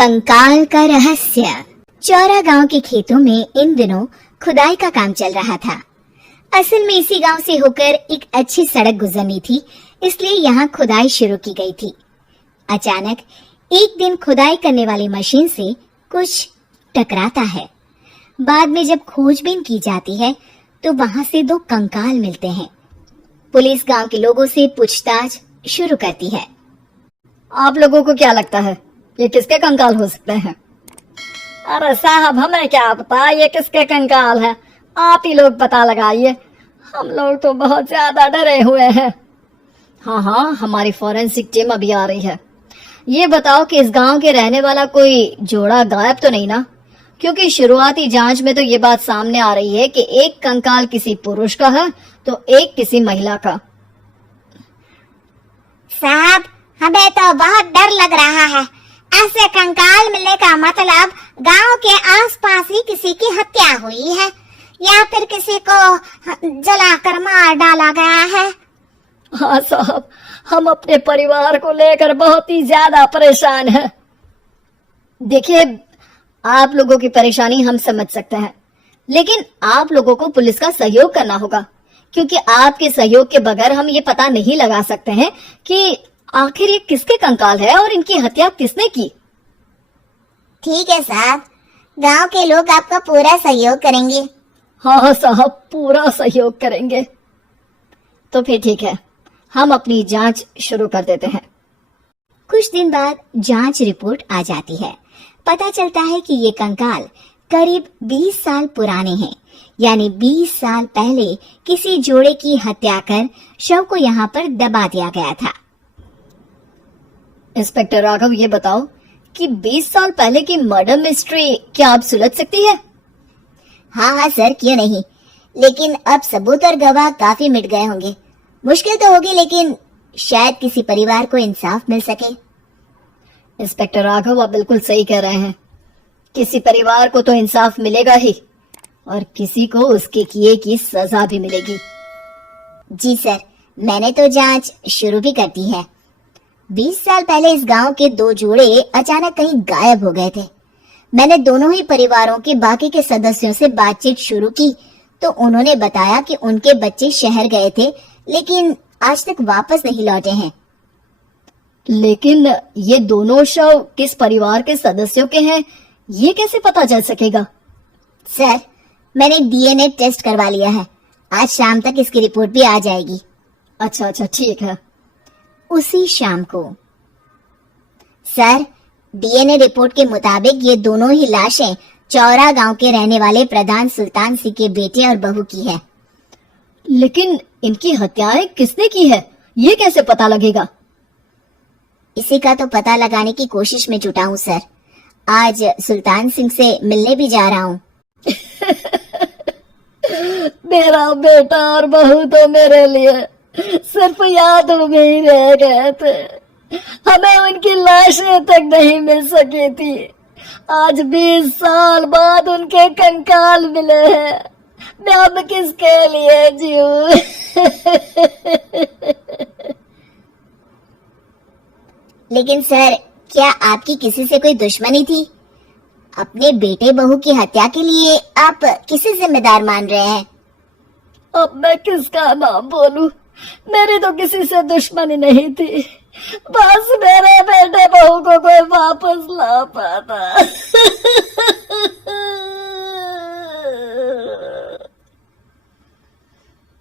कंकाल का रहस्य। चौरा गांव के खेतों में इन दिनों खुदाई का काम चल रहा था। असल में इसी गांव से होकर एक अच्छी सड़क गुजरनी थी, इसलिए यहाँ खुदाई शुरू की गई थी। अचानक एक दिन खुदाई करने वाली मशीन से कुछ टकराता है। बाद में जब खोजबीन की जाती है तो वहां से 2 कंकाल मिलते हैं। पुलिस गांव के लोगों से पूछताछ शुरू करती है। आप लोगों को क्या लगता है ये किसके कंकाल हो सकते हैं? अरे साहब, हमें क्या पता ये किसके कंकाल है, आप ही लोग पता लगाइए। हम लोग तो बहुत ज्यादा डरे हुए हैं। हाँ, हमारी फॉरेंसिक टीम अभी आ रही है। ये बताओ कि इस गांव के रहने वाला कोई जोड़ा गायब तो नहीं ना? क्योंकि शुरुआती जांच में तो ये बात सामने आ रही है कि एक कंकाल किसी पुरुष का है तो एक किसी महिला का। साहब, हमें तो बहुत डर लग रहा है। ऐसे कंकाल मिलने का मतलब गांव के आसपास ही किसी की हत्या हुई है या फिर किसी को जलाकर मार डाला गया है। हाँ साहब, हम अपने परिवार को लेकर बहुत ही ज्यादा परेशान हैं। देखिए, आप लोगों की परेशानी हम समझ सकते हैं, लेकिन आप लोगों को पुलिस का सहयोग करना होगा, क्योंकि आपके सहयोग के बगैर हम ये पता नहीं लगा सकते हैं कि आखिर ये किसके कंकाल है और इनकी हत्या किसने की। ठीक है साहब, गांव के लोग आपका पूरा सहयोग करेंगे। हाँ साहब, पूरा सहयोग करेंगे। तो फिर ठीक है, हम अपनी जांच शुरू कर देते हैं। कुछ दिन बाद जांच रिपोर्ट आ जाती है। पता चलता है कि ये कंकाल करीब 20 साल पुराने हैं, यानी 20 साल पहले किसी जोड़े की हत्या कर शव को यहाँ पर दबा दिया गया था। इंस्पेक्टर राघव, ये बताओ कि 20 साल पहले की मर्डर मिस्ट्री क्या आप सुलझ सकती है? हाँ सर, क्यों नहीं, लेकिन अब सबूत और गवाह काफी मिट गए होंगे। मुश्किल तो होगी, लेकिन शायद किसी परिवार को इंसाफ मिल सके। इंस्पेक्टर राघव, आप बिल्कुल सही कह रहे हैं। किसी परिवार को तो इंसाफ मिलेगा ही और किसी को उसके किए की सजा भी मिलेगी। जी सर, मैंने तो जांच शुरू भी कर दी है। 20 साल पहले इस गांव के 2 जोड़े अचानक कहीं गायब हो गए थे। मैंने दोनों ही परिवारों के बाकी के सदस्यों से बातचीत शुरू की तो उन्होंने बताया कि उनके बच्चे शहर गए थे, लेकिन आज तक वापस नहीं लौटे हैं। लेकिन ये दोनों शव किस परिवार के सदस्यों के हैं, ये कैसे पता चल सकेगा? सर, मैंने डीएनए टेस्ट करवा लिया है। आज शाम तक इसकी रिपोर्ट भी आ जाएगी। अच्छा, ठीक है। उसी शाम को सर, डीएनए रिपोर्ट के मुताबिक ये दोनों ही लाशें चौरा गांव के रहने वाले प्रधान सुल्तान सिंह के बेटे और बहू की है। लेकिन इनकी हत्याएं किसने की है, ये कैसे पता लगेगा? इसी का तो पता लगाने की कोशिश में जुटा हूँ सर। आज सुल्तान सिंह से मिलने भी जा रहा हूँ। मेरा बेटा और बहू तो मेरे लिए सिर्फ यादों में ही रह गए थे। हमें उनकी लाशें तक नहीं मिल सकी थी। आज 20 साल बाद उनके कंकाल मिले हैं। मैं अब किसके लिए जीऊं? लेकिन सर, क्या आपकी किसी से कोई दुश्मनी थी? अपने बेटे बहू की हत्या के लिए आप किसे जिम्मेदार मान रहे हैं? अब मैं किसका नाम बोलूं? मेरी तो किसी से दुश्मनी नहीं थी, बस मेरे बेटे बहू को कोई वापस ला पाता।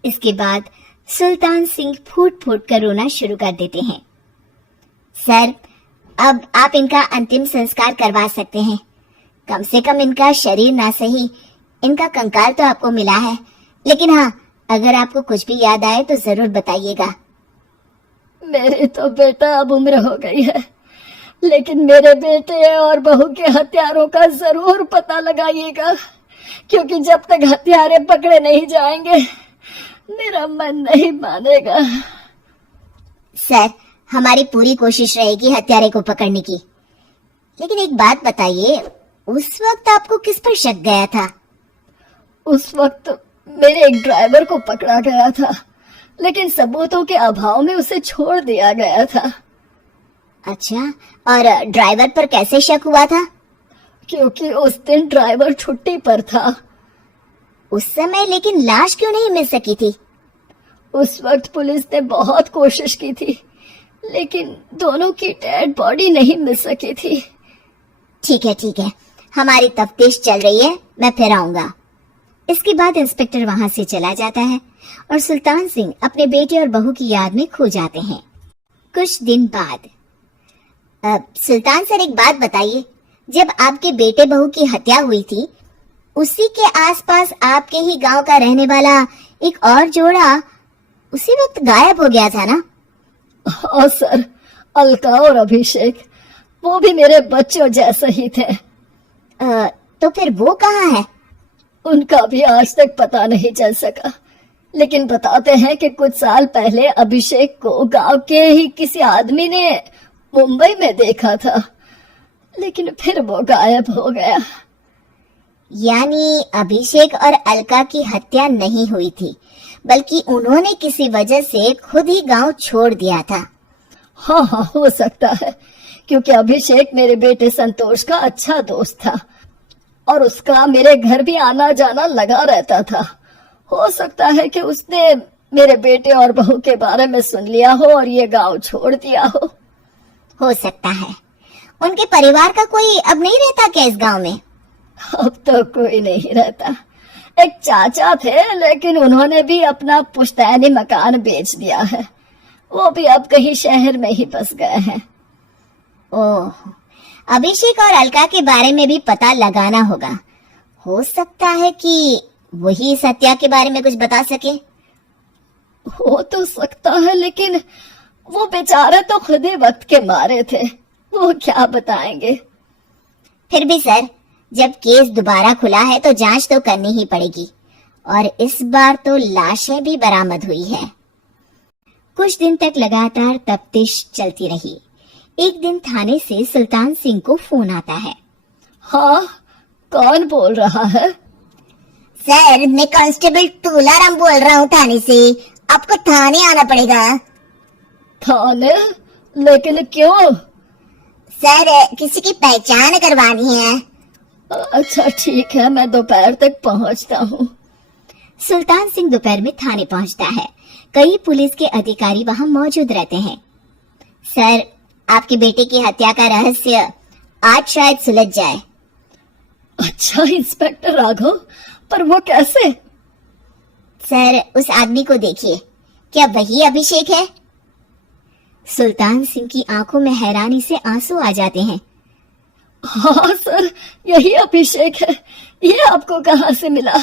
इसके बाद सुल्तान सिंह फूट फूट कर रोना शुरू कर देते हैं। सर, अब आप इनका अंतिम संस्कार करवा सकते हैं। कम से कम इनका शरीर ना सही, इनका कंकाल तो आपको मिला है। लेकिन हाँ, अगर आपको कुछ भी याद आए तो जरूर बताइएगा। मेरी तो बेटा अब उम्र हो गई है, लेकिन मेरे बेटे और बहू के हत्यारों का जरूर पता लगाइएगा, क्योंकि जब तक हत्यारे पकड़े नहीं जाएंगे मेरा मन नहीं मानेगा। सर, हमारी पूरी कोशिश रहेगी हत्यारे को पकड़ने की। लेकिन एक बात बताइए, उस वक्त आपको किस पर शक गया था? उस वक्त मेरे एक ड्राइवर को पकड़ा गया था, लेकिन सबूतों के अभाव में उसे छोड़ दिया गया था। अच्छा, और ड्राइवर पर कैसे शक हुआ था? क्योंकि उस दिन ड्राइवर छुट्टी पर था। उस समय लेकिन लाश क्यों नहीं मिल सकी थी? उस वक्त पुलिस ने बहुत कोशिश की थी, लेकिन दोनों की डेड बॉडी नहीं मिल सकी थी। ठीक है, हमारी तफ्तीश चल रही है, मैं फिर आऊंगा। इसके बाद इंस्पेक्टर वहां से चला जाता है और सुल्तान सिंह अपने बेटे और बहू की याद में खो जाते हैं। कुछ दिन बाद सुल्तान सर, एक बात बताइए, जब आपके बेटे बहू की हत्या हुई थी, उसी के आसपास आपके ही गांव का रहने वाला एक और जोड़ा उसी वक्त गायब हो गया था ना? हाँ सर, अलका और अभिषेक, वो भी मेरे बच्चों जैसे ही थे। तो फिर वो कहाँ है? उनका भी आज तक पता नहीं चल सका, लेकिन बताते हैं कि कुछ साल पहले अभिषेक को गांव के ही किसी आदमी ने मुंबई में देखा था, लेकिन फिर वो गायब हो गया। यानी अभिषेक और अलका की हत्या नहीं हुई थी, बल्कि उन्होंने किसी वजह से खुद ही गांव छोड़ दिया था। हाँ, हो सकता है, क्योंकि अभिषेक मेरे बेटे संतोष का अच्छा दोस्त था और उसका मेरे घर भी आना जाना लगा रहता था। हो सकता है कि उसने मेरे बेटे और बहू के बारे में सुन लिया हो और ये गांव छोड़ दिया हो सकता है। उनके परिवार का कोई अब नहीं रहता क्या इस गांव में? अब तो कोई नहीं रहता। एक चाचा थे, लेकिन उन्होंने भी अपना पुश्तैनी मकान बेच दिया है। वो भी अब कहीं शहर में ही बस गए हैं। ओह, अभिषेक और अलका के बारे में भी पता लगाना होगा। हो सकता है कि वही इस हत्या के बारे में कुछ बता सके। हो तो सकता है, लेकिन वो बेचारे तो खुद ही वक्त के मारे थे, वो क्या बताएंगे। फिर भी सर, जब केस दोबारा खुला है तो जांच तो करनी ही पड़ेगी, और इस बार तो लाशें भी बरामद हुई है। कुछ दिन तक लगातार तफ्तीश चलती रही। एक दिन थाने से सुल्तान सिंह को फोन आता है। हाँ, कौन बोल रहा है? सर, मैं कांस्टेबल तुलाराम बोल रहा हूँ थाने से। आपको थाने आना पड़ेगा। थाने? लेकिन क्यों? सर, किसी की पहचान करवानी है। अच्छा ठीक है, मैं दोपहर तक पहुंचता हूँ। सुल्तान सिंह दोपहर में थाने पहुंचता है। कई पुलिस के अधिकारी वहां मौजूद रहते हैं। सर, आपके बेटे की हत्या का रहस्य आज शायद सुलझ जाए। अच्छा इंस्पेक्टर राघव, पर वो कैसे? सर, उस आदमी को देखिए, क्या वही अभिषेक है? सुल्तान सिंह की आंखों में हैरानी से आंसू आ जाते हैं। हाँ सर, यही अभिषेक है। ये आपको कहाँ से मिला?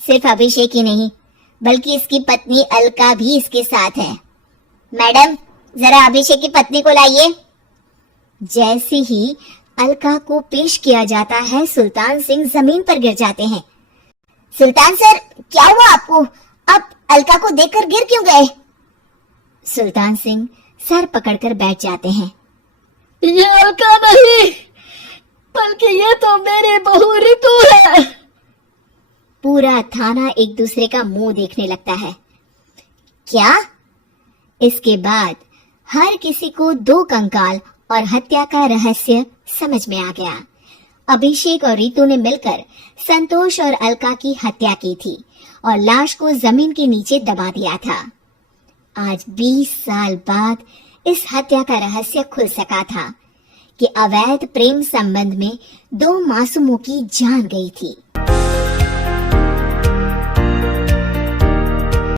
सिर्फ अभिषेक ही नहीं, बल्कि इसकी पत्नी अलका भी इसके साथ है। मैडम, जरा अभिषेक की पत्नी को लाइए। जैसे ही अलका को पेश किया जाता है, सुल्तान सिंह जमीन पर गिर जाते हैं। सुल्तान सर, क्या हुआ आपको? आप अलका को देखकर गिर क्यों गए? सुल्तान सिंह सर पकड़कर बैठ जाते हैं। ये अलका नहीं, बल्कि ये तो मेरी बहू रितु है। पूरा थाना एक दूसरे का मुंह देखने लगता है। क्या? इसके बाद हर किसी को दो कंकाल और हत्या का रहस्य समझ में आ गया। अभिषेक और रितु ने मिलकर संतोष और अलका की हत्या की थी और लाश को जमीन के नीचे दबा दिया था। आज 20 साल बाद इस हत्या का रहस्य खुल सका था कि अवैध प्रेम संबंध में दो मासूमों की जान गई थी।